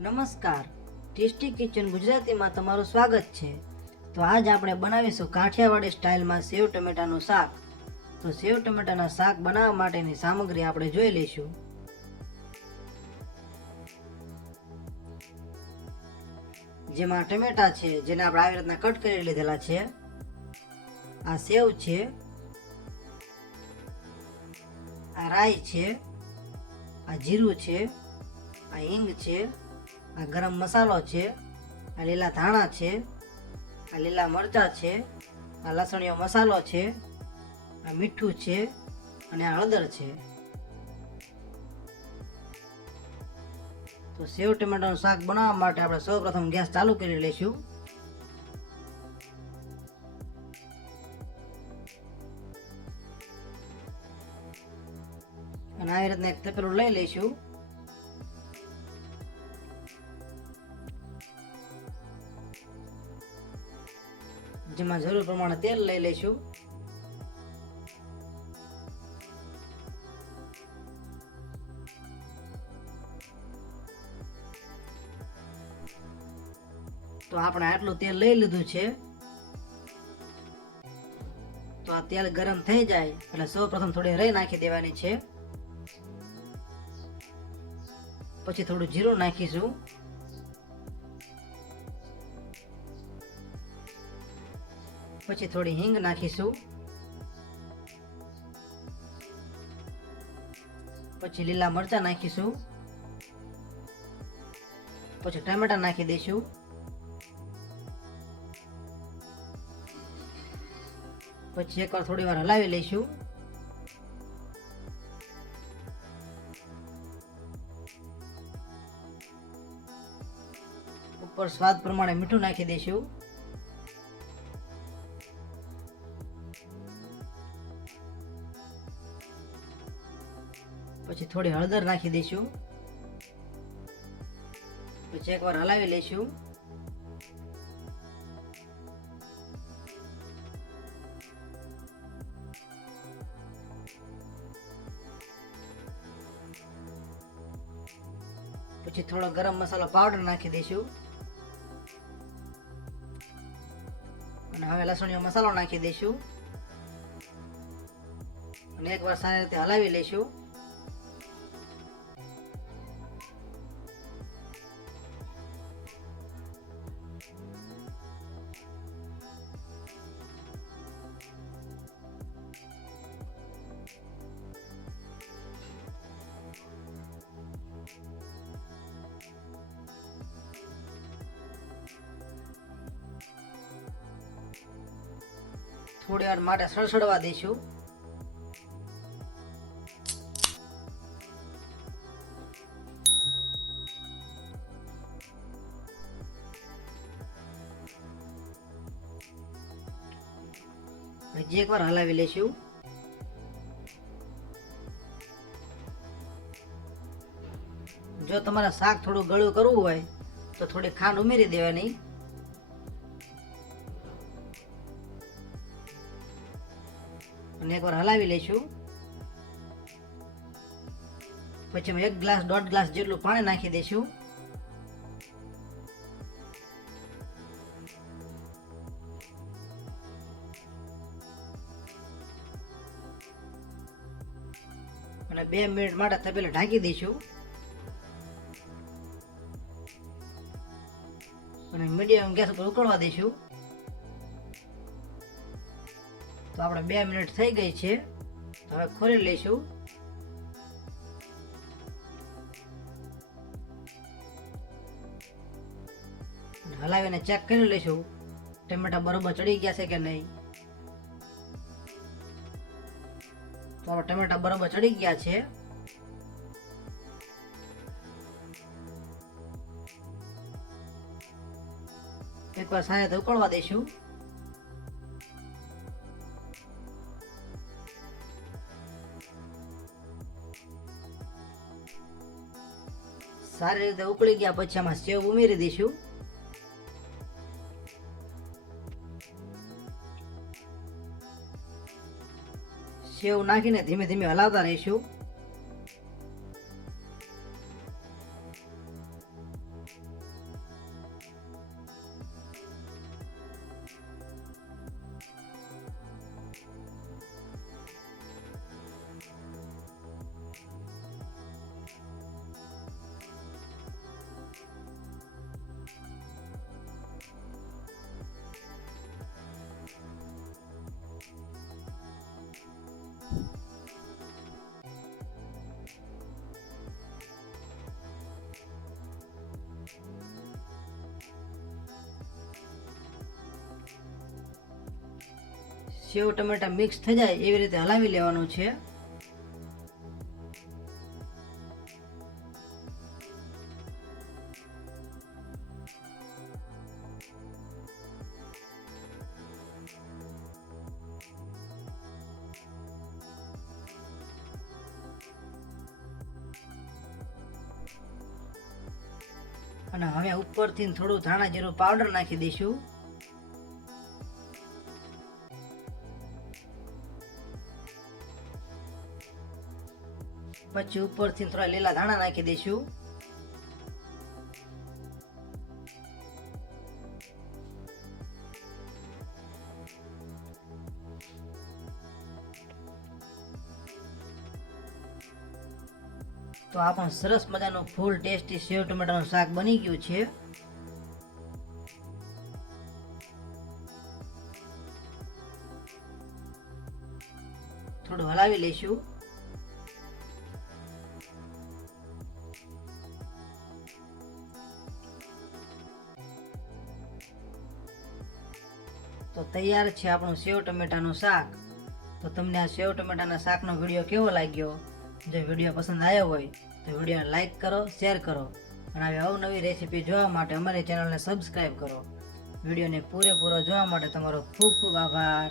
નમસ્કાર. Tasty kitchen ગુજરાતીમાં તમારું સ્વાગત છે. તો આજ આપણે બનાવીશું કાઠિયાવાડી સ્ટાઇલમાં સેવ ટમેટાનું શાક. તો સેવ ટમેટાના શાક બનાવવા માટેની સામગ્રી આપણે જોઈ લઈશું. જેમાં ટમેટા છે, જેને આપણે આવી રીતના કટ કરી લીધેલા છે. આ સેવ છે. આ રાઈ છે. આ જીરું છે. આ હિંગ છે. આ ગરમ મસાલો છે, આ લીલા ધાણા છે, આ લીલા મરચાં છે, આ લસણીયો મસાલો છે, આ મીઠું છે અને આ હળદર છે. તો સેવ ટમેટાનું શાક બનાવવા માટે આપણે સૌ પ્રથમ ગેસ ચાલુ કરી લઈશું. અને આવી રીતના એક તપેલું લઈ લઈશું. જેમાં જરૂર પ્રમાણે તેલ લઈ લઈશું. તો આપણે આટલું તેલ લઈ લીધું છે. તો આ તેલ ગરમ થઈ જાય, એટલે સૌ પ્રથમ થોડી રહી નાખી દેવાની છે. પછી થોડું જીરું નાખીશું. પછી થોડી હિંગ નાખીશું. પછી લીલા મરચા નાખીશું. પછી ટમેટા નાખી દઈશું. પછી એકવાર થોડી વાર હલાવી લઈશું. ઉપર સ્વાદ પ્રમાણે મીઠું નાખી દઈશું. પછી થોડી હળદર નાખી દઈશું. પછી એકવાર હલાવી લઈશું. પછી થોડો ગરમ મસાલો પાવડર નાખી દઈશું. અને હવે લસણીનો મસાલો નાખી દઈશું. અને એકવાર સારી રીતે હલાવી લઈશું. થોડી વાર માટે સળસડવા દઈશું. હજી એકવાર હલાવી લઈશું. જો તમારે શાક થોડું ગળું કરવું હોય, તો થોડી ખાંડ ઉમેરી દેવાની. અને એકવાર હલાવી લઈશું. પછી એક ગ્લાસ, દોઢ ગ્લાસ જેટલું પાણી નાખી દઈશું. અને બે મિનિટ માટે તપેલા ઢાંકી દઈશું. અને મીડિયમ ગેસ ઉપર ઉકળવા દઈશું. તો આપણે બે મિનિટ થઈ ગઈ છે. હવે ખોલી લઈશું. હલાવીને ચેક કરી લઈશું. ટમેટા બરોબર ચડી ગયા છે કે નહીં. તો આપણે ટમેટા બરોબર ચડી ગયા છે. એકવાર સાંજે ઉકળવા દઈશું. સારી રીતે ઉકળી ગયા પછી આમાં સેવ ઉમેરી દઈશું. સેવ નાખીને ધીમે ધીમે હલાવતા રહીશું. સેવ ટમેટા મિક્સ થઈ જાય એવી રીતે હલાવી લેવાનું છે. અને હવે ઉપરથી થોડું ધાણા જીરું પાવડર નાખી દઈશું. પછી ઉપરથી થોડા લીલા ધાણા નાખી દઈશું. તો આ પણ સરસ મજાનું ફૂલ ટેસ્ટી સેવ ટમેટાનું શાક બની ગયું છે. થોડું હલાવી લઈશું. તો તૈયાર છે આપણું સેવ ટમેટાનું શાક. તો તમને આ સેવ ટમેટાના શાકનો વીડિયો કેવો લાગ્યો? જો વીડિયો પસંદ આવ્યો હોય, તો વિડીયોને લાઈક કરો, શેર કરો. અને આવી અવનવી રેસીપી જોવા માટે અમારી ચેનલને સબસ્ક્રાઈબ કરો. વિડીયોને પૂરેપૂરો જોવા માટે તમારો ખૂબ ખૂબ આભાર.